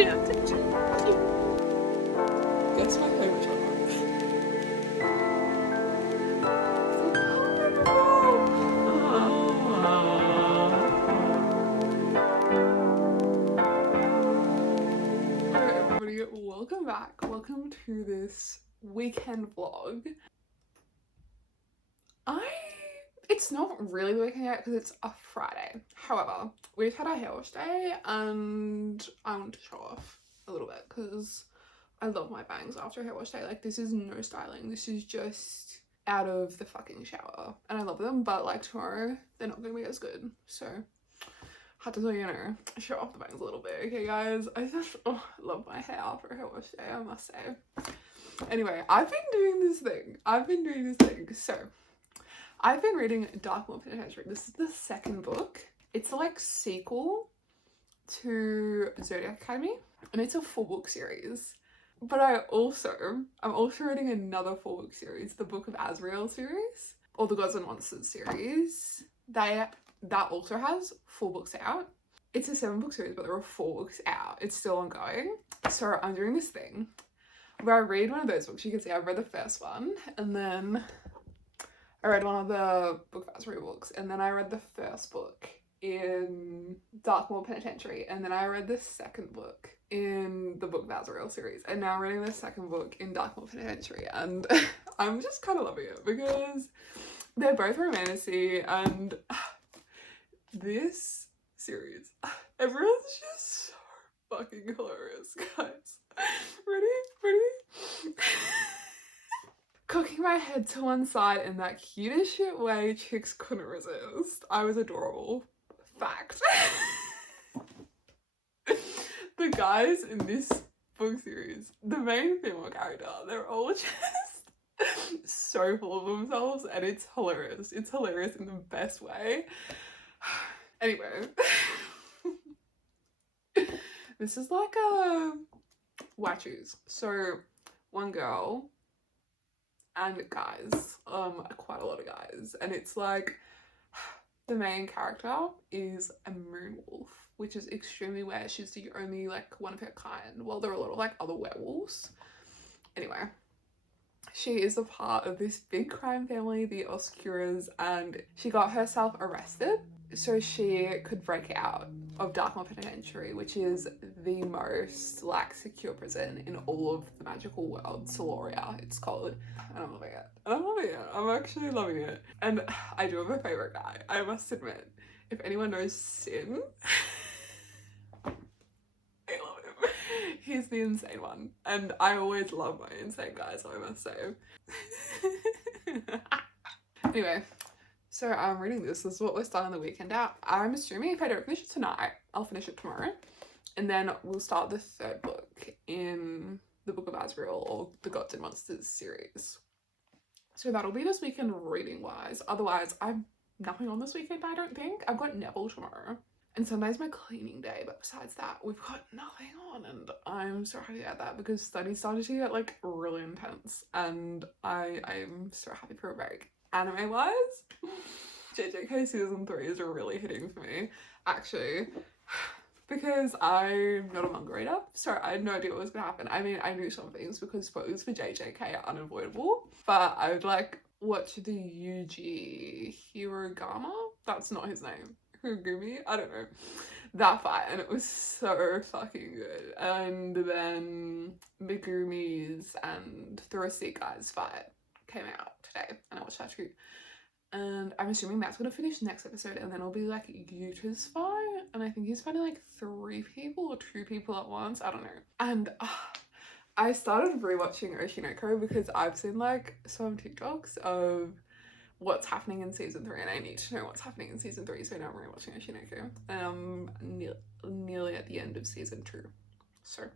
Guess my favorite genre. Hello everybody, welcome back. Welcome to this weekend vlog. It's not really the weekend yet because it's a Friday. However, we've had our hair wash day and I want to show off a little bit because I love my bangs after a hair wash day. Like, this is no styling. This is just out of the fucking shower. And I love them, but like tomorrow, they're not going to be as good. So, had to, you know, show off the bangs a little bit. Okay, guys? I just love my hair after a hair wash day, I must say. Anyway, I've been doing this thing. So, I've been reading Darkmoor Penitentiary. This is the second book. It's like sequel to Zodiac Academy, and it's a 4-book series. But I'm also reading another 4-book series, the Book of Azrael series, or the Gods and Monsters series. That also has 4 books out. It's a 7-book series, but there are 4 books out. It's still ongoing. So I'm doing this thing where I read one of those books. You can see I've read the first one, and then I read one of the Book of Azrael books, and then I read the first book in Darkmoor Penitentiary, and then I read the second book in the Book of Azrael series, and now I'm reading the second book in Darkmoor Penitentiary, and I'm just kind of loving it because they're both romantic, and this series, everyone's just so fucking hilarious, guys. Ready? Cocking my head to one side in that cute as shit way chicks couldn't resist. I was adorable. Fact. The guys in this book series, the main female character, they're all just so full of themselves, and it's hilarious. It's hilarious in the best way. Anyway. This is like a Wachus. So one girl and guys, quite a lot of guys, and it's like the main character is a moon wolf, which is extremely rare. She's the only like one of her kind. Well, there are a lot of like other werewolves. Anyway, she is a part of this big crime family, the Oscuras, and she got herself arrested so she could break out of Darkmoor Penitentiary, which is the most like secure prison in all of the magical world. Soloria, it's called. And I'm loving it. I'm actually loving it. And I do have a favorite guy, I must admit. If anyone knows Sin, I love him. He's the insane one. And I always love my insane guys, I must say. Anyway, so I'm reading this. This is what we're starting the weekend out. I'm assuming if I don't finish it tonight, I'll finish it tomorrow. And then we'll start the 3rd book in the Book of Azrael, or the Gods and Monsters series. So that'll be this weekend reading wise. Otherwise, I'm nothing on this weekend, I don't think. I've got Neville tomorrow. And Sunday's my cleaning day, but besides that, we've got nothing on, and I'm so happy about that because studies started to get like really intense, and I'm so happy for a break. Anime wise, JJK season 3 is really hitting for me, actually, because I'm not a manga reader, so I had no idea what was gonna happen. I mean, I knew some things because spoilers for JJK are unavoidable, but I would like watch the Yuji Hirogama, that's not his name, Hirogumi, I don't know, that fight, and it was so fucking good. And then Megumi's and the Receipt Guys fight came out today, and I watched that too. And I'm assuming that's gonna finish next episode, and then it'll be like Yuta's fight, and I think he's fighting like 3 people or 2 people at once, I don't know. And I started rewatching Oshinoko because I've seen like some TikToks of what's happening in season 3, and I need to know what's happening in season 3, so now I'm rewatching Oshinoko. Nearly at the end of season 2, so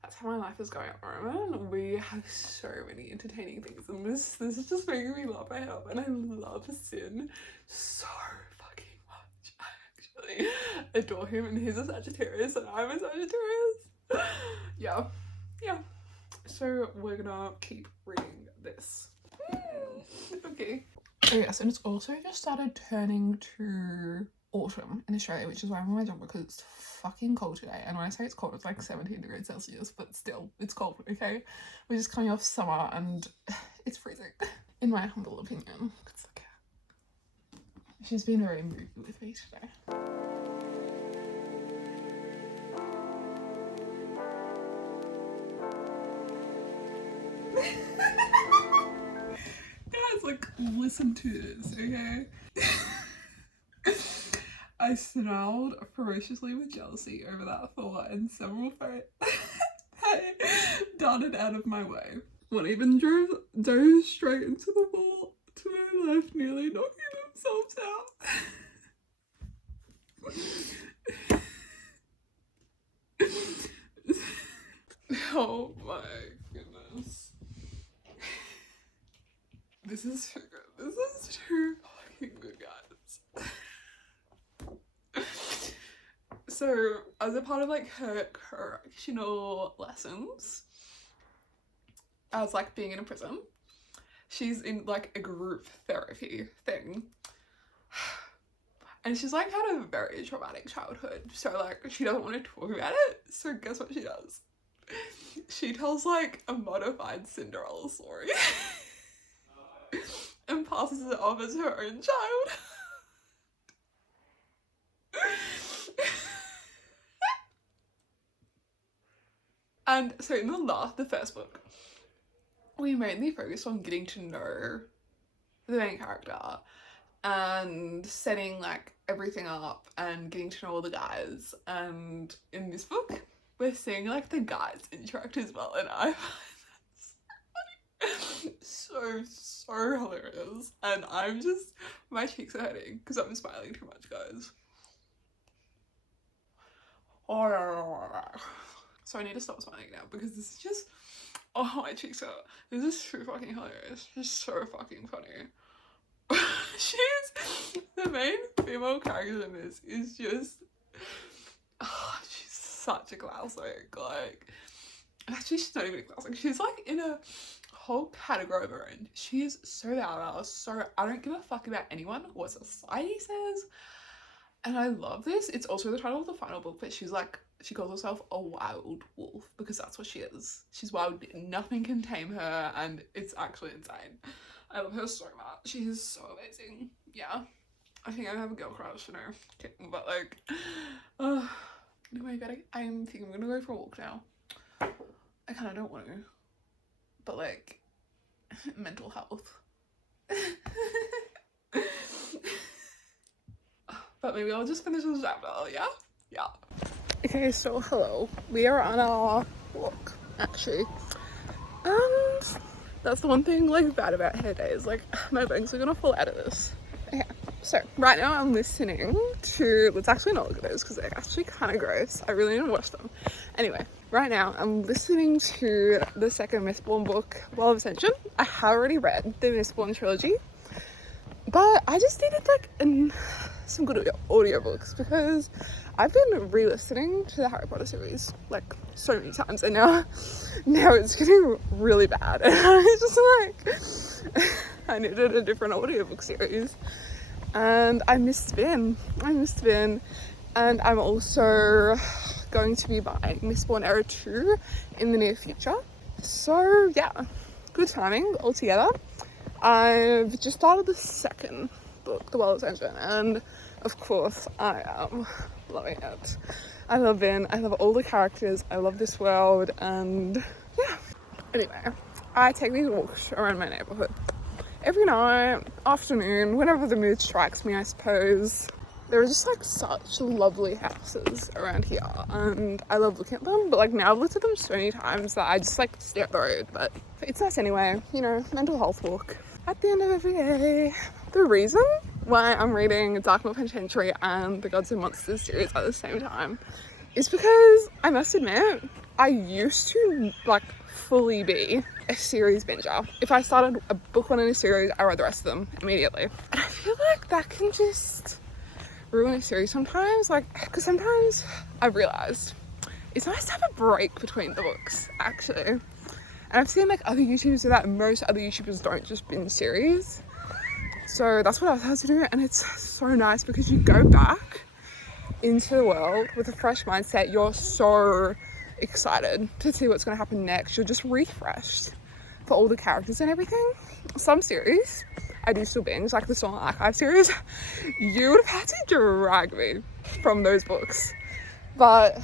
that's how my life is going at the moment. We have so many entertaining things, and this is just making me laugh my head off, and I love Sin so fucking much. I actually adore him, and he's a Sagittarius and I'm a Sagittarius. Yeah. So we're gonna keep reading this. Okay. Oh yes, and it's also just started turning to autumn in Australia, which is why I'm wearing my jumper, because it's fucking cold today. And when I say it's cold, it's like 17 degrees Celsius, but still, it's cold, okay? We're just coming off summer and it's freezing, in my humble opinion. It's like, she's been very moody with me today. Guys, like, listen to this, okay? I snarled ferociously with jealousy over that thought, and several they darted out of my way. One even dove straight into the wall to my left, nearly knocking themselves out. Oh my goodness. This is too good. This is too fucking good, guys. So, as a part of like her correctional lessons, as like being in a prison, she's in like a group therapy thing. And she's like had a very traumatic childhood, so like she doesn't want to talk about it. So guess what she does? She tells like a modified Cinderella story and passes it off as her own child. And so in the first book, we mainly focused on getting to know the main character and setting like everything up and getting to know all the guys. And in this book, we're seeing like the guys interact as well, and I find that so hilarious. And I'm just, my cheeks are hurting because I'm smiling too much, guys. So I need to stop smiling now because this is just, oh, my cheeks hurt. This is so fucking hilarious. It's so fucking funny. The main female character in this is just, oh, she's such a classic. Like, actually she's not even a classic. She's like in a whole category of her own. She is so badass. So I don't give a fuck about anyone, what society says. And I love this. It's also the title of the final book, but she's like, she calls herself a wild wolf because that's what she is. She's wild, nothing can tame her, and it's actually insane. I love her so much. She is so amazing. Yeah. I think I have a girl crush, no kidding, but like, anyway, I think I'm gonna go for a walk now. I kind of don't want to, but like, mental health. But maybe I'll just finish this chapter, yeah? Yeah. Okay, so hello. We are on our walk, actually. And that's the one thing like bad about hair days. Like, my bangs are gonna fall out of this. Okay, so right now I'm listening to, let's actually not look at those because they're actually kind of gross. I really need to watch them. Anyway, right now I'm listening to the second Mistborn book, Well of Ascension. I have already read the Mistborn trilogy, but I just needed like some good audiobooks because I've been re-listening to the Harry Potter series like so many times, and now it's getting really bad, and I was just like, I needed a different audiobook series. And I missed Vin, and I'm also going to be buying Mistborn Era 2 in the near future. So yeah, good timing altogether. I've just started the second book, The Well of Ascension, and of course I am loving it. I love Vin, I love all the characters, I love this world, and yeah. Anyway, I take these walks around my neighbourhood every night, afternoon, whenever the mood strikes me, I suppose. There are just like such lovely houses around here, and I love looking at them, but like now I've looked at them so many times that I just like stare at the road, but it's nice anyway, you know, mental health walk at the end of every day. The reason why I'm reading Darkmoor Penitentiary and the Gods and Monsters series at the same time is because I must admit, I used to like fully be a series binger. If I started a book one in a series, I read the rest of them immediately. And I feel like that can just ruin a series sometimes, like, because sometimes I've realised it's nice to have a break between the books, actually. And I've seen like other YouTubers do that, and most other YouTubers don't just binge series. So that's what I was to do, and it's so nice because you go back into the world with a fresh mindset. You're so excited to see what's going to happen next. You're just refreshed for all the characters and everything. Some series I do still binge, like the Stormlight Archive series. You would have had to drag me from those books, but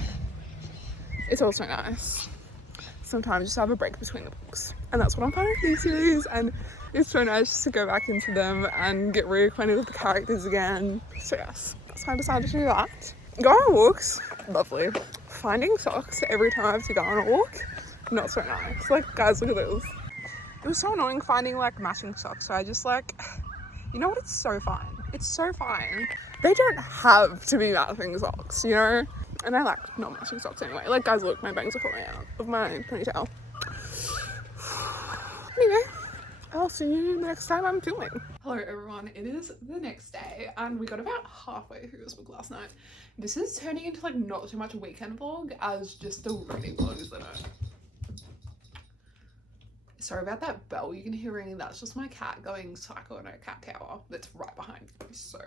it's also nice sometimes just have a break between the books, and that's what I'm finding with these series. And it's so nice to go back into them and get reacquainted with the characters again. So yes, that's why I decided to do that. Go on walks, lovely. Finding socks every time I have to go on a walk, not so nice. Like, guys, look at this. It was so annoying finding like matching socks, so I just like, you know what, it's so fine. It's so fine. They don't have to be matching socks, you know? And I like not matching socks anyway. Like, guys, look, my bangs are falling out of my ponytail. Anyway, I'll see you next time I'm filming. Hello everyone, it is the next day and we got about halfway through this book last night. This is turning into like not too much a weekend vlog as just the reading vlog, isn't it? Sorry about that bell you can hear ringing. That's just my cat going psycho in a cat tower that's right behind me. So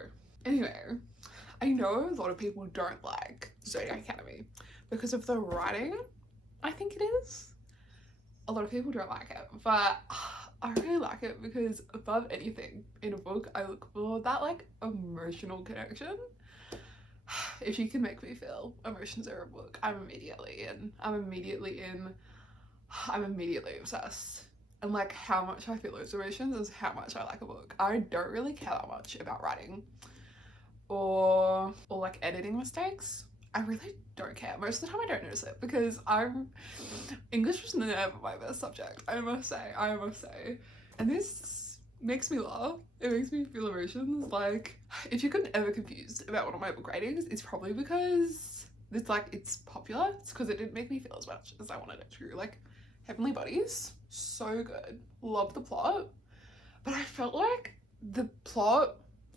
anyway, I know a lot of people don't like Zodiac Academy because of the writing. I think it is. A lot of people don't like it, but I really like it because above anything in a book, I look for that like emotional connection. If you can make me feel emotions in a book, I'm immediately in. I'm immediately obsessed. And like how much I feel those emotions is how much I like a book. I don't really care that much about writing or like editing mistakes. I really don't care. Most of the time I don't notice it because English was never my best subject, I must say. And this makes me laugh. It makes me feel emotions. Like, if you couldn't ever confused about one of my book ratings, it's probably because it's popular. It's because it didn't make me feel as much as I wanted it to. Like, Heavenly Bodies, so good. Love the plot. But I felt like the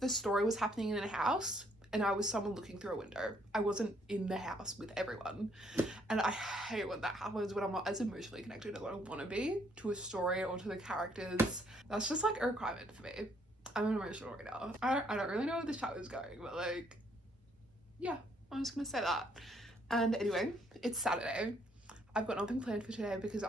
story was happening in a house and I was someone looking through a window. I wasn't in the house with everyone. And I hate when that happens, when I'm not as emotionally connected as I want to be to a story or to the characters. That's just like a requirement for me. I'm an emotional reader. I don't really know where this chat is going, but like, yeah, I'm just gonna say that. And anyway, it's Saturday. I've got nothing planned for today because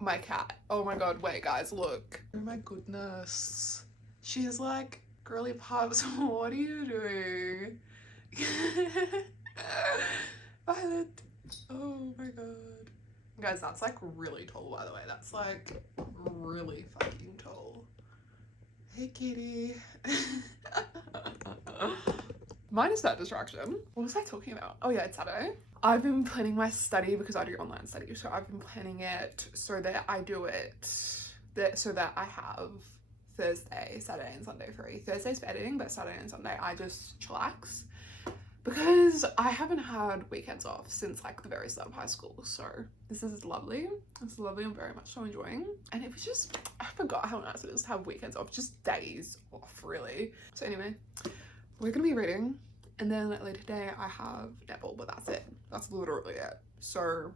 my cat. Oh my god, wait guys, look. Oh my goodness. She's like, girly pops, what are you doing? Violet. Oh my god. Guys, that's like really tall, by the way. That's like really fucking tall. Hey kitty. Minus that distraction. What was I talking about? Oh yeah, it's Saturday. I've been planning my study because I do online study. So I've been planning it so that I do it, so that I have Thursday, Saturday and Sunday free. Thursday's for editing, but Saturday and Sunday I just chillax because I haven't had weekends off since like the very start of high school. So this is lovely. It's lovely. I'm very much so enjoying. And it was just, I forgot how nice it is to have weekends off, just days off really. So anyway, we're gonna be reading and then later today I have netball, but that's it. That's literally it. So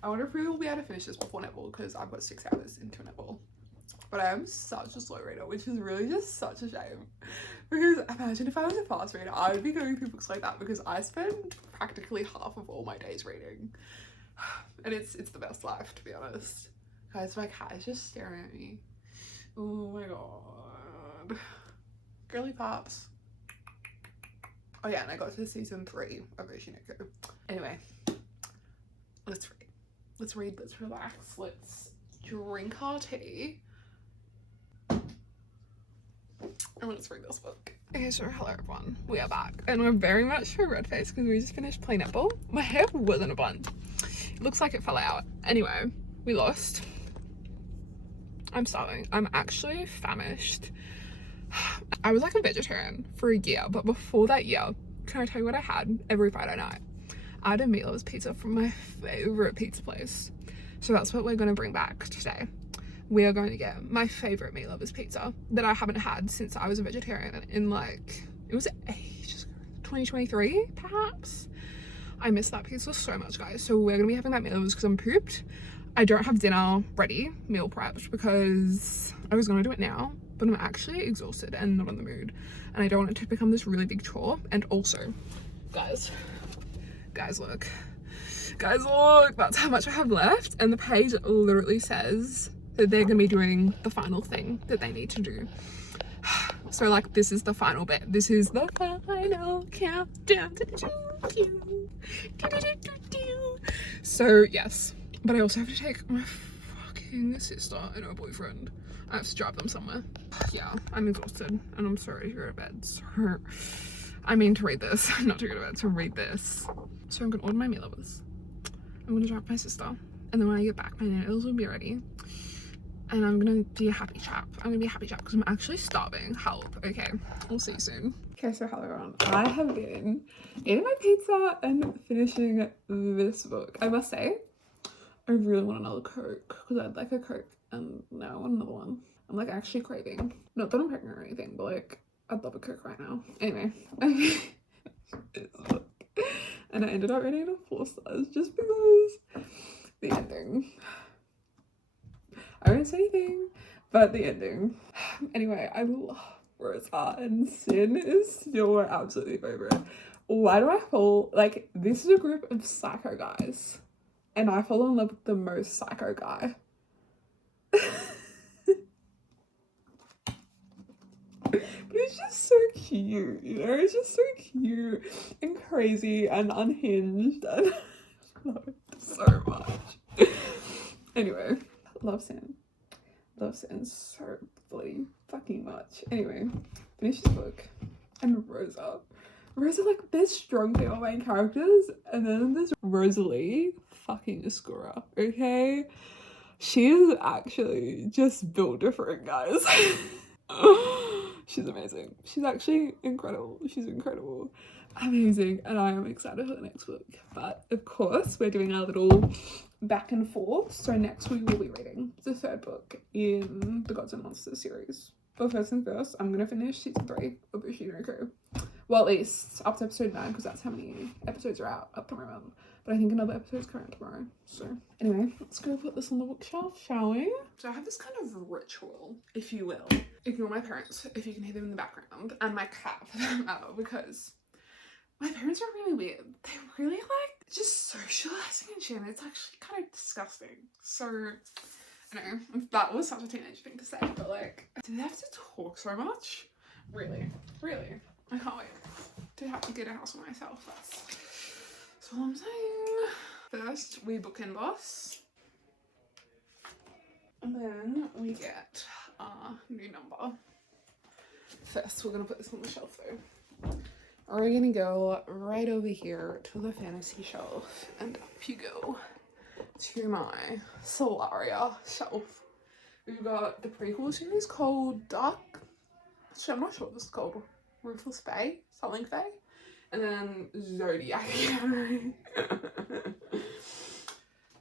I wonder if we will be able to finish this before netball because I've got 6 hours into netball. But I am such a slow reader, which is really just such a shame. Because imagine if I was a fast reader, I would be going through books like that because I spend practically half of all my days reading. And it's the best life, to be honest. Guys, my cat is just staring at me. Oh my god. Girly pops. Oh yeah, and I got to season 3 of Oshinoko. Anyway, let's read. Let's read, let's relax, let's drink our tea. And let's read this book. Okay, so hello everyone. We are back. And we're very much for red face because we just finished playing netball. My hair wasn't a bun. It looks like it fell out. Anyway, we lost. I'm starving. I'm actually famished. I was like a vegetarian for a year, but before that year, can I tell you what I had every Friday night? I had a meatloaf pizza from my favorite pizza place. So that's what we're going to bring back today. We are going to get my favorite meat lovers pizza that I haven't had since I was a vegetarian in like, it was ages ago, 2023 perhaps. I miss that pizza so much, guys. So we're gonna be having that meat lovers because I'm pooped. I don't have dinner ready, meal prepped, because I was gonna do it now, but I'm actually exhausted and not in the mood, and I don't want it to become this really big chore. And also, guys look, that's how much I have left, and the page literally says that they're gonna be doing the final thing that they need to do. So like, this is the final bit. This is the final countdown. So yes, but I also have to take my fucking sister and her boyfriend. I have to drive them somewhere. Yeah, I'm exhausted and I'm so ready to go to bed. So I mean to read this, not to go to bed, to read this. So I'm gonna order my meal lovers. I'm gonna drive my sister, and then when I get back, my nails will be ready. And I'm gonna be a happy chap. I'm gonna be a happy chap because I'm actually starving. Help. Okay, we'll see you soon. Okay, so hello everyone. I have been eating my pizza and finishing this book. I must say, I really want another Coke because I'd like a Coke and now I want another one. I'm like actually craving. Not that I'm pregnant or anything, but like I'd love a Coke right now. Anyway, and I ended up reading it 4 stars just because the ending. I won't say anything, but the ending. Anyway, I love Rosa, and Sin is still my absolutely favorite. Why do I fall, like, this is a group of psycho guys, and I fall in love with the most psycho guy. But it's just so cute, you know? It's just so cute and crazy and unhinged, and I love it so much. Anyway, love Sin. Love Sin so bloody fucking much. Anyway, finish this book. And Rosa, like, there's strong female main characters, and then there's Rosalie fucking Escura, okay? She is actually just built different, guys. She's amazing. She's actually incredible. She's incredible. Amazing. And I am excited for the next book. But of course, we're doing our little back and forth. So next we will be reading the 3rd book in the Gods and Monsters series. But first things first, I'm going to finish season 3 of Bushinoko. Well, at least up to episode 9, because that's how many episodes are out at the moment. But I think another episode's coming out tomorrow. So anyway, let's go put this on the bookshelf, shall we? So I have this kind of ritual, if you will. Ignore my parents if you can hear them in the background, and my cat for that matter, because my parents are really weird. They're really like just socializing and shit, and it's actually kind of disgusting. So I know that was such a teenage thing to say, but like, do they have to talk so much? Really? I can't wait to have to get a house for myself. That's all I'm saying. First, we bookend boss, and then we get our new number. First, we're gonna put this on the shelf though. We're gonna go right over here to the fantasy shelf, and up you go to my Solaria shelf. We've got the prequel series called Dark. Actually, I'm not sure what this is called. Ruthless Fae? Something Fae? And then Zodiac.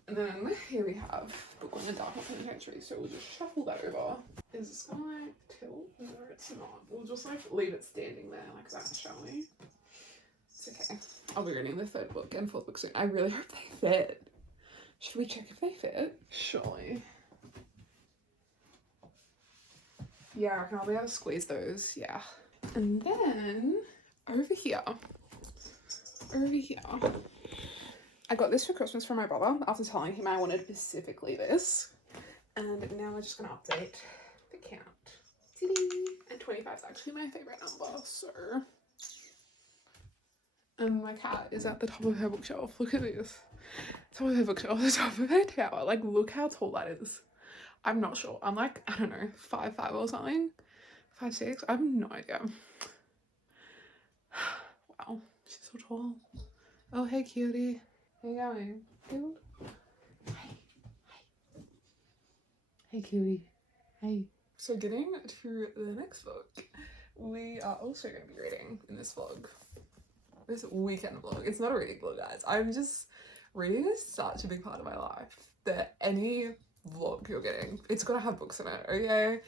And then here we have Book on the Dark Penitentiary. So we'll just shuffle that over. Is this gonna like tilt? No, it's not. We'll just like leave it standing there like that, shall we? It's okay. I'll be reading the 3rd book and 4th book soon. I really hope they fit. Should we check if they fit? Surely. Yeah, I reckon I'll be able to squeeze those. Yeah. And then over here, I got this for Christmas from my brother after telling him I wanted specifically this. And now we're just gonna update the count. And 25 is actually my favorite number, so. And my cat is at the top of her bookshelf. Look at this. Top of her bookshelf, the top of her tower. Like, look how tall that is. I'm not sure. I'm like, I don't know, 5'5" or something. 5'6". I have no idea. Wow, she's so tall. Oh, hey, cutie. How you going? Good? Hey, cutie. Hey. So getting to the next book, we are also going to be reading in this vlog. This weekend vlog. It's not a reading vlog, guys. I'm just, reading is such a big part of my life that any vlog you're getting, it's gonna have books in it, okay?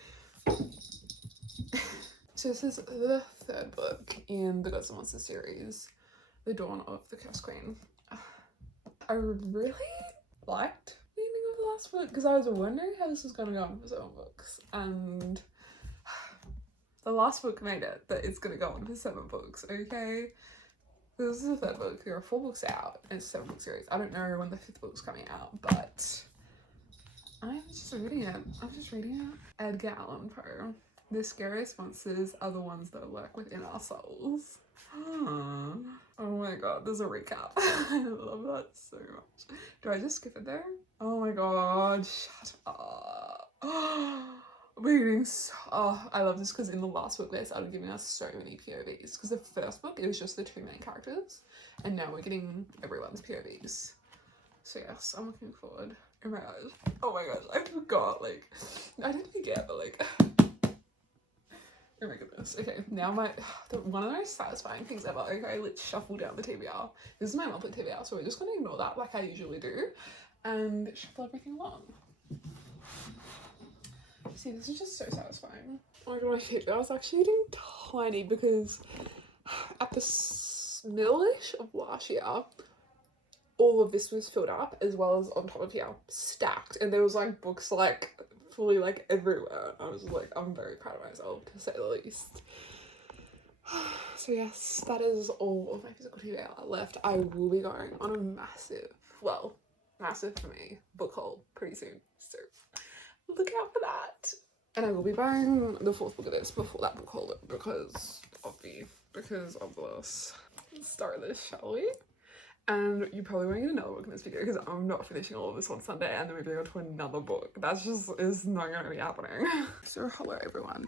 So this is the 3rd book in the Gods and Monsters series, The Dawn of the Cursed Queen. I really liked the ending of the last book because I was wondering how this was gonna go on for 7 books, and The last book made it, that it's gonna go on for 7 books, okay? This is the 3rd book. There are 4 books out, and it's a 7-book series. I don't know when the 5th book's coming out, but I'm just reading it. I'm just reading it. Edgar Allan Poe. The scariest monsters are the ones that lurk within our souls. Oh my god, there's a recap. I love that so much. Do I just skip it there? Oh my god, shut up. Reading so, I love this because in the last book they started giving us so many POVs, because the first book it was just the 2 main characters, and now we're getting everyone's POVs. So yes, I'm looking forward. Oh my gosh. Oh my gosh, I forgot, like, I didn't forget, but like, oh my goodness. Okay, now one of the most satisfying things ever. Okay, let's shuffle down the TBR. This is my monthly TBR, so we're just gonna ignore that like I usually do, and shuffle everything along. See, this is just so satisfying. Oh my god, my TBR is actually getting tiny because at the middle-ish of last year, all of this was filled up, as well as on top of here, stacked, and there was like books like fully like everywhere. I was like, I'm very proud of myself, to say the least. So yes, that is all of my physical TBR left. I will be going on a massive for me, book haul pretty soon, so look out for that. And I will be buying the 4th book of this before that book haul, because of this. Let's start this, shall we? And you probably won't get another book in this video because I'm not finishing all of this on Sunday and then moving on to another book. That's just is not going to be happening. So hello everyone.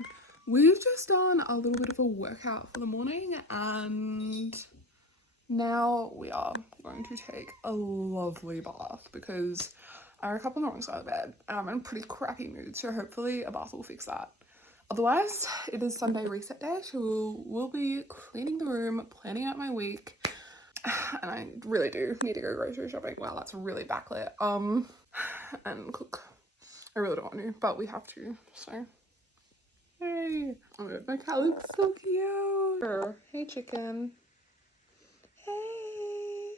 We've just done a little bit of a workout for the morning, and now we are going to take a lovely bath because I woke up on the wrong side of the bed and I'm in a pretty crappy mood, so hopefully a bath will fix that. Otherwise, it is Sunday reset day, so we'll be cleaning the room, planning out my week. And I really do need to go grocery shopping. Wow, that's really backlit. And cook. I really don't want to, but we have to, so. Hey! Oh my god, my cat looks so cute! Hey, chicken. Hey!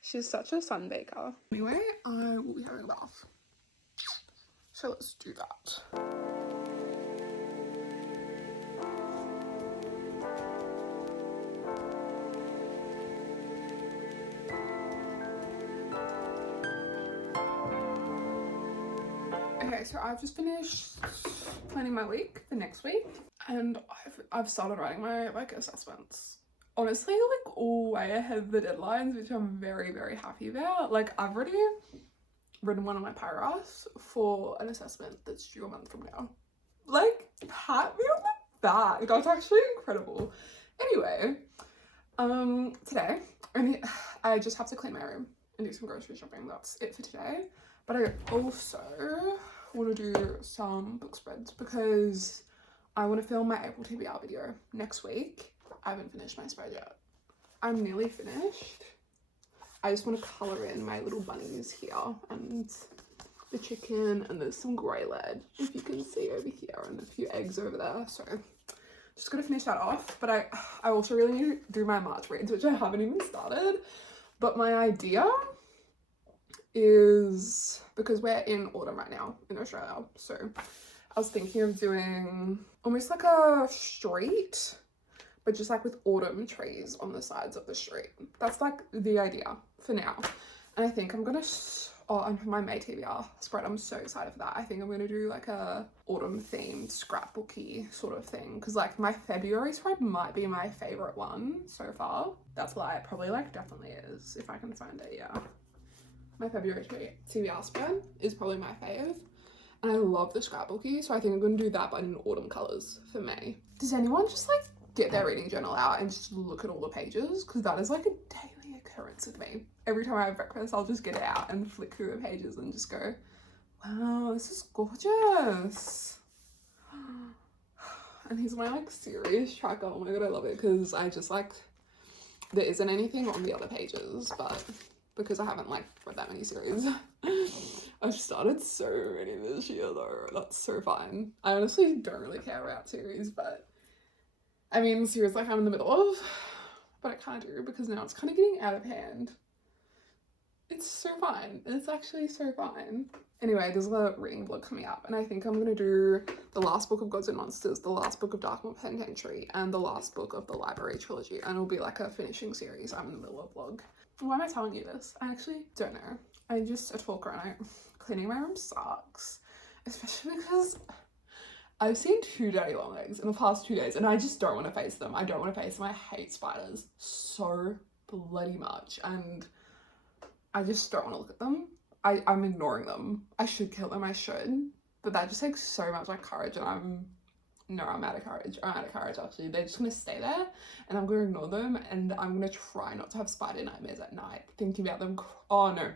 She's such a sunbaker. Anyway, I will be having a bath. So let's do that. Okay, so I've just finished planning my week for next week, and I've started writing my like assessments. Honestly, like way ahead of the deadlines, which I'm very, very happy about. Like I've already written one of my paragraphs for an assessment that's due a month from now. Like, pat me on the back. That's actually incredible. Anyway, today I just have to clean my room and do some grocery shopping. That's it for today. But I also want to do some book spreads because I want to film my April TBR video next week. I haven't finished my spread yet. I'm nearly finished. I just want to colour in my little bunnies here and the chicken, and there's some grey lead, if you can see over here, and a few eggs over there. So just gotta finish that off. But I also really need to do my March reads, which I haven't even started. But my idea is, because we're in autumn right now in Australia, so I was thinking of doing almost like a street, but just like with autumn trees on the sides of the street. That's like the idea for now. And I think I'm gonna, and for my May TBR spread, I'm so excited for that. I think I'm gonna do like a autumn themed scrapbooky sort of thing, because like my February spread might be my favorite one so far. That's why it probably like definitely is, if I can find it. Yeah, my February TBR spread is probably my fave, and I love the scrapbooky, so I think I'm gonna do that but in autumn colors for May. Does anyone just like get their reading journal out and just look at all the pages? Because that is like a daily occurrence with me. Every time I have breakfast, I'll just get it out and flick through the pages and just go, wow, this is gorgeous. And here's my like series tracker. Oh my god, I love it, because I just like, there isn't anything on the other pages, but because I haven't like read that many series, I've started so many this year though. That's so fun. I honestly don't really care about series, but I mean, the series like I'm in the middle of, but I kind of do, because now it's kind of getting out of hand. It's so fun. It's actually so fun. Anyway, there's a reading vlog coming up, and I think I'm gonna do the last book of Gods and Monsters, the last book of Darkmoor Penitentiary, and the last book of the Library trilogy, and it'll be like a finishing series. I'm in the middle of vlog. Why am I telling you this? I actually don't know. I'm just a talker, and cleaning my room sucks, especially because I've seen 2 daddy long legs in the past 2 days, and I just don't want to face them. I don't want to face them. I hate spiders so bloody much, and I just don't want to look at them. I'm ignoring them. I should kill them, I should. But that just takes so much like courage, and I'm out of courage. I'm out of courage actually. They're just gonna stay there, and I'm gonna ignore them, and I'm gonna try not to have spider nightmares at night, thinking about them. Oh no,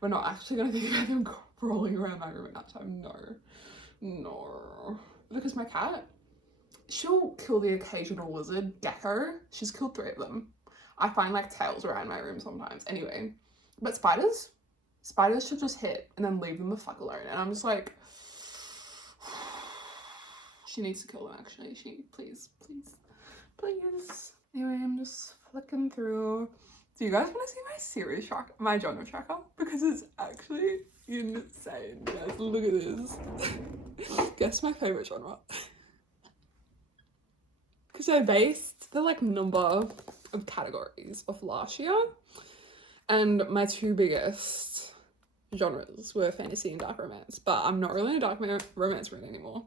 we're not actually gonna think about them crawling around my room at night time. No. Because my cat, she'll kill the occasional lizard, gecko. She's killed 3 of them. I find like tails around my room sometimes. Anyway, but spiders should just hit and then leave them the fuck alone. And I'm just like, she needs to kill them actually. Please. Anyway, I'm just flicking through. Do you guys want to see my series track, my genre tracker? Because it's actually insane. Guys, look at this. Guess my favorite genre. Because I based the like number of categories of last year, and my 2 biggest genres were fantasy and dark romance, but I'm not really a dark romance reader anymore.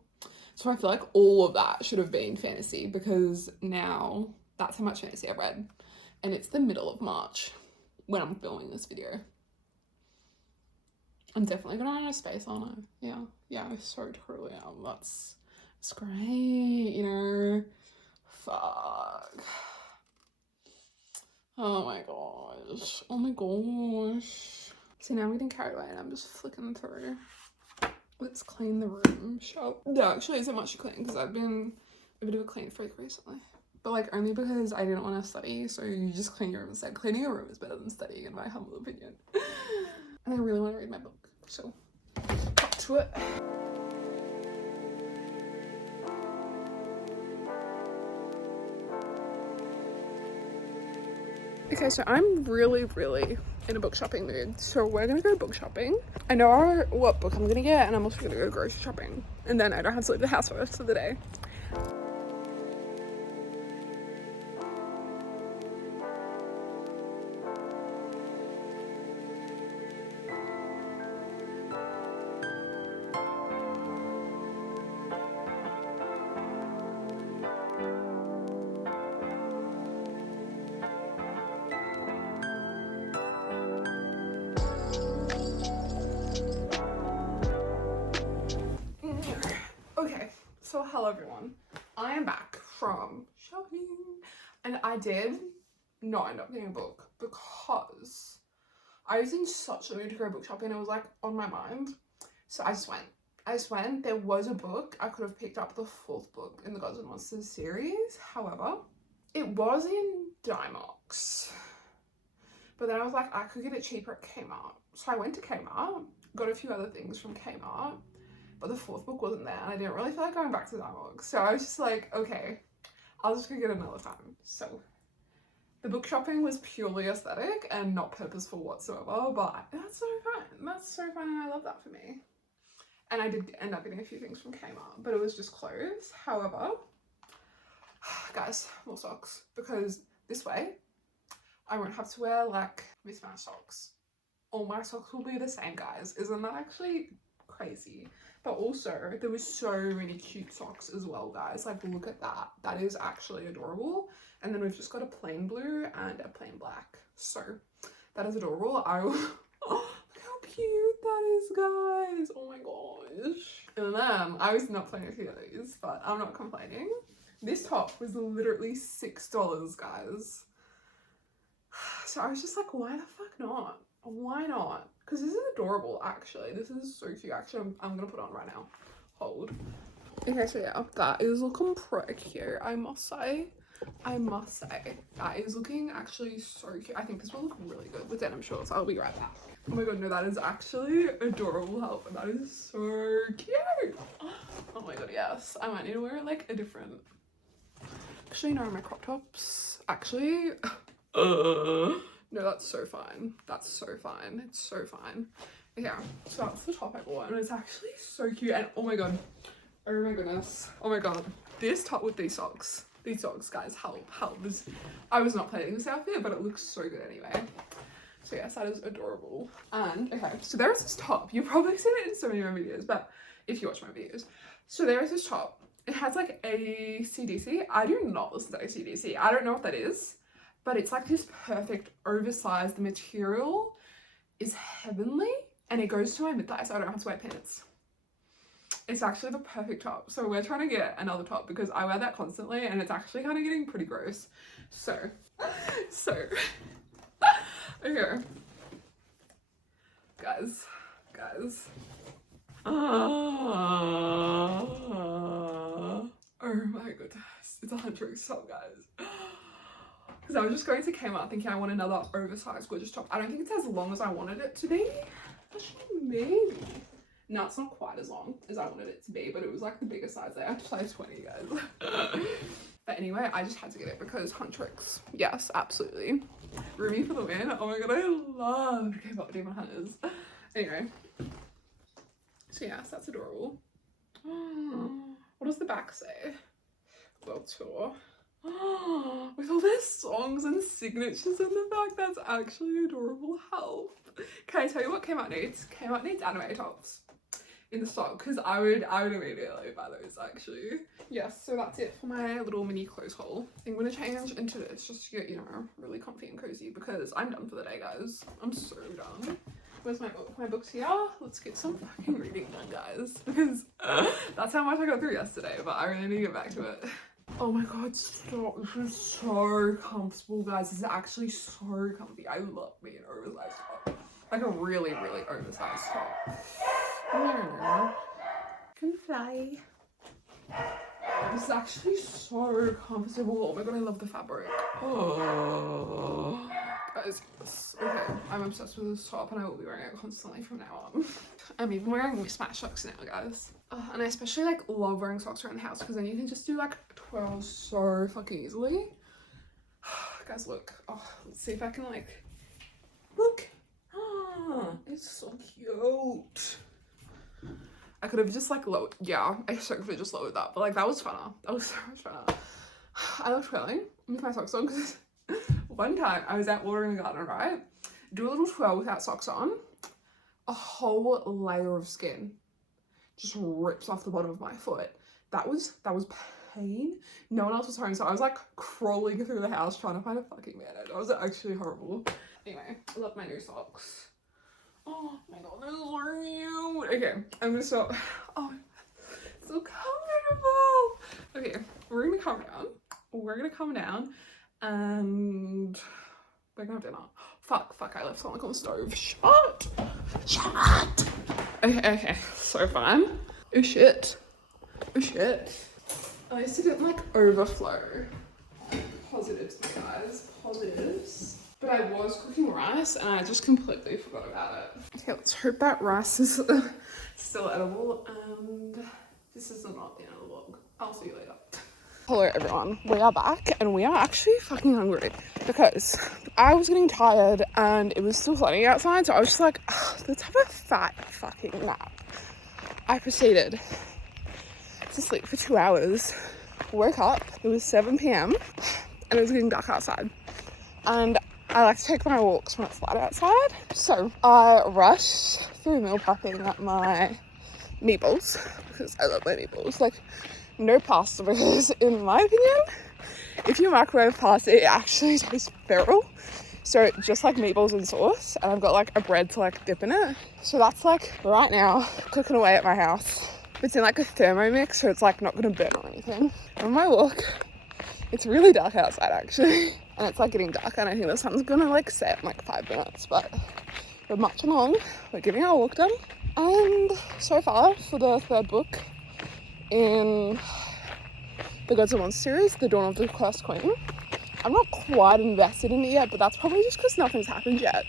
So I feel like all of that should have been fantasy, because now that's how much fantasy I've read. And it's the middle of March when I'm filming this video. I'm definitely gonna run a space on it. Yeah, I so totally am. That's great, you know. Fuck. Oh my gosh. So now I'm getting carried away and I'm just flicking through. Let's clean the room. Shop. There actually isn't much to clean because I've been a bit of a clean freak recently. But like only because I didn't want to study, so you just clean your room instead. Cleaning a room is better than studying, in my humble opinion. And I really want to read my book, so up to it. Okay, so I'm really in a book shopping mood, so we're gonna go book shopping. I know what book I'm gonna get, and I'm also gonna go grocery shopping, and then I don't have to leave the house for the rest of the day. Okay, so hello everyone. I am back from shopping, and I did not end up getting a book because I was in such a mood to go book shopping. It was like on my mind, so I just went. There was a book. I could have picked up the 4th book in the Gods and Monsters series. However, it was in Dimox, but then I was like, I could get it cheaper at Kmart. So I went to Kmart, got a few other things from Kmart, but the 4th book wasn't there, and I didn't really feel like going back to Dimox. So I was just like, okay, I'll just go get it another time. So the book shopping was purely aesthetic and not purposeful whatsoever, but that's so fun. That's so fun, and I love that for me. And I did end up getting a few things from Kmart, but it was just clothes. However, guys, more socks, because this way I won't have to wear like mismatched socks. All my socks will be the same, guys. Isn't that actually crazy? But also there was so many cute socks as well, guys. Like, look at that. That is actually adorable. And then we've just got a plain blue and a plain black. So that is adorable. I will oh, look how cute that is, guys. Oh my gosh. And then I was not planning to get these, but I'm not complaining. This top was literally $6, guys. So I was just like, why the fuck not? Why not? Because this is adorable, actually. This is so cute. Actually, I'm gonna put it on right now. Hold. Okay, so yeah, that is looking pretty cute, I must say. That is looking actually so cute. I think this will look really good with denim shorts. I'll be right back. Oh my god, no, that is actually adorable. Help. That is so cute. Oh my god, yes. I might need to wear like a different... Actually, no, my crop tops. Actually... No, that's so fine. That's so fine. It's so fine. Yeah, so that's the top I bought, and it's actually so cute. And oh my god, oh my goodness, oh my god, this top with these socks, guys, help. I was not planning this outfit, but it looks so good anyway. So yes, that is adorable. And okay, so there is this top. You've probably seen it in so many of my videos, but if you watch my videos, so there is this top. It has like AC/DC. I do not listen to AC/DC. I don't know what that is, but it's like this perfect oversized. The material is heavenly, and it goes to my mid thigh, so I don't have to wear pants. It's actually the perfect top. So we're trying to get another top because I wear that constantly, and it's actually kind of getting pretty gross. So okay, guys. Oh my goodness, it's a Huntrix top, guys. Because I was just going to Kmart thinking I want another oversized gorgeous top. I don't think it's as long as I wanted it to be. Actually, maybe. No, it's not quite as long as I wanted it to be, but it was like the bigger size there. I have size 20, guys. But anyway, I just had to get it because Huntrix. Yes, absolutely. Roomy for the win. Oh my god, I love K-pop Demon Hunters. Anyway. So yes, that's adorable. What does the back say? World tour. With all their songs and signatures in the back, that's actually adorable. Help. Can I tell you what Kmart needs? Kmart needs anime tops in the stock, because I would immediately buy those actually. Yes, so that's it for my little mini clothes haul. I'm gonna change into this just to get, you know, really comfy and cozy because I'm done for the day, guys. I'm so done. Where's my book? My book's here. Let's get some fucking reading done, guys, because that's how much I got through yesterday, but I really need to get back to it. Oh my god, stop. This is so comfortable, guys. This is actually so comfy. I love being oversized top. Like a really, really oversized top. Can fly. This is actually so comfortable. Oh my god, I love the fabric. Oh. Guys, okay, I'm obsessed with this top and I will be wearing it constantly from now on. I'm even wearing mismatched socks now, guys. And I especially like love wearing socks around the house because then you can just do like twirls so fucking easily. Guys, look. Oh, let's see if I can like, look. It's so cute. I could have just like lowered, yeah, I so could have just lowered that, but like that was funner. That was so much funner. I love twirling with my socks on because one time I was out watering the garden, right? Do a little twirl without socks on. A whole layer of skin just rips off the bottom of my foot. That was pain. No one else was home, so I was like crawling through the house trying to find a fucking bandage. That was actually horrible. Anyway, I love my new socks. Oh my god, this is so cute. Okay, I'm gonna stop. Oh, so comfortable. Okay, we're gonna calm down. And we're gonna have dinner. Fuck, I left something on the stove. Shut. Okay, so fine. Oh shit. At least it didn't like overflow. Positives, guys, positives. But I was cooking rice and I just completely forgot about it. Okay, let's hope that rice is still edible, and this is not the end of the vlog. I'll see you later. Hello everyone, we are back and we are actually fucking hungry because I was getting tired and it was still sunny outside, so I was just like, let's have a fat fucking nap. I proceeded to sleep for 2 hours, woke up, it was 7 p.m. and it was getting dark outside, and I like to take my walks when it's light outside, so I rushed through meal prepping my meatballs because I love my meatballs. Like, no pasta because in my opinion, if you microwave pasta, it actually tastes feral. So just like meatballs and sauce, and I've got like a bread to like dip in it. So that's like right now cooking away at my house. It's in like a Thermomix, so it's like not gonna burn or anything. On my walk, it's really dark outside actually, and it's like getting dark, and I think the sun's gonna like set in like 5 minutes, but we're marching along, we're getting our walk done. And so far for the third book in the Gods and Monsters series, The Dawn of the Cursed Queen, I'm not quite invested in it yet, but that's probably just because nothing's happened yet.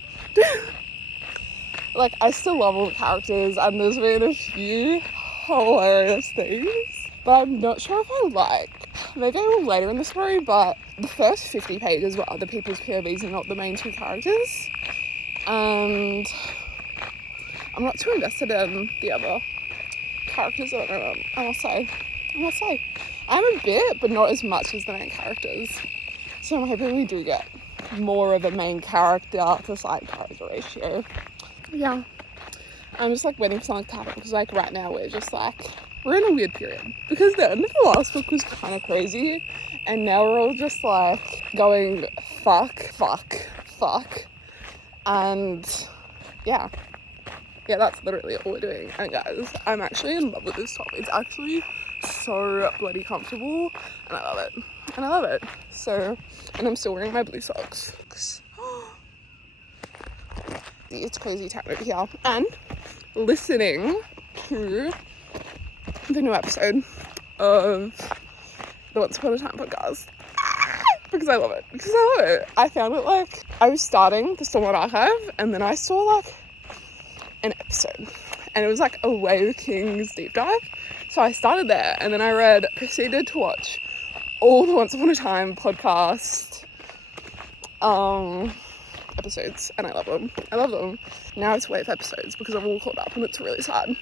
Like, I still love all the characters and there's been a few hilarious things, but I'm not sure if I like. Maybe I will later in the story, but the first 50 pages were other people's POVs and not the main two characters, and I'm not too invested in the other characters. I must say I'm a bit, but not as much as the main characters, so I'm hoping we do get more of a main character to side character ratio. Yeah, I'm just like waiting for something to happen, because like right now we're in a weird period, because the end of the last book was kind of crazy, and now we're all just like going fuck, and yeah, that's literally all we're doing. And guys, I'm actually in love with this top. It's actually so bloody comfortable, and I love it. So, and I'm still wearing my blue socks. It's crazy time over here. And listening to the new episode of the Once Upon a Time podcast, because I love it. I found it like, I was starting the Stormlight Archive, and then I saw like an episode, and it was like a Way of Kings deep dive, so I started there, and then I proceeded to watch all the Once Upon a Time podcast episodes, and I love them. Now it's Wave episodes, because I'm all caught up, and it's really sad,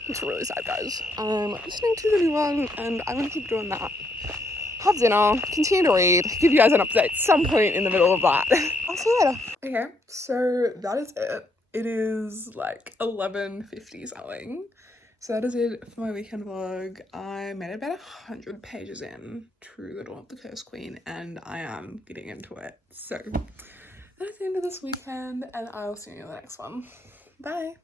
guys. I'm listening to the new one, and I'm gonna keep doing that, have dinner, continue to read, give you guys an update at some point in the middle of that. I'll see you later. Okay, so that is it. It is like 11:50 something. So that is it for my weekend vlog. I made about 100 pages in to The Dawn of the Cursed Queen, and I am getting into it. So that is the end of this weekend, and I'll see you in the next one. Bye.